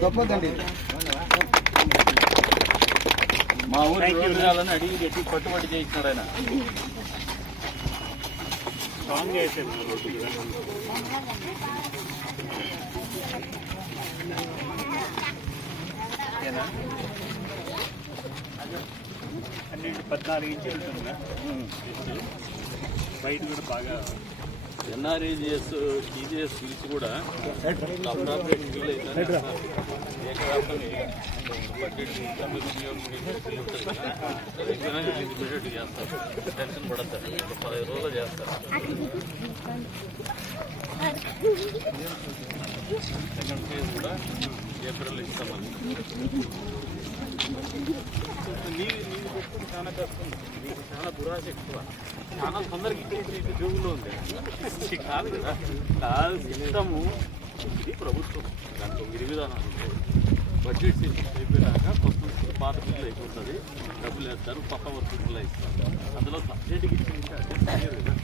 గొప్పదండి మా ఊరి రోడ్డు వేయాలని అడిగి గట్టి పట్టుబడి చేయించినాడు ఆయన స్ట్రాంగ్ అయితే రోడ్డు పన్నెండు పద్నాలుగు ఇంచులు ఉంటుందా బయట కూడా బాగా ఎన్ఆర్ఏజిఎస్ టీజీఎస్ పిలిచి కూడా బడ్జెట్ చేస్తారు. టెన్షన్ పడతారు. ఒక పదిహేను రోజులు చేస్తారు. సెకండ్ ఫేజ్ కూడా ఏప్రిల్ ఇస్తామని. నీరు చాలా కష్టం మీకు చాలా దురాశ ఎక్కువ. చాలా తొందరకి ఇక్కడ మీకు జోగులో ఉంది. ఇది కాదు కదా. కాదు సిస్టము ఇది ప్రభుత్వం. దాంట్లో విధి విధానాలు బడ్జెట్ సీజన్ అయిపోయినాక కొత్త పాత బిల్లు అయిపోతుంది. డబ్బులు వేస్తారు కొత్త వర్క్ బిల్లు ఇస్తారు అందులో సబ్సిడీకి ఇచ్చింది అడ్జస్ట్ అయ్యారు కదా.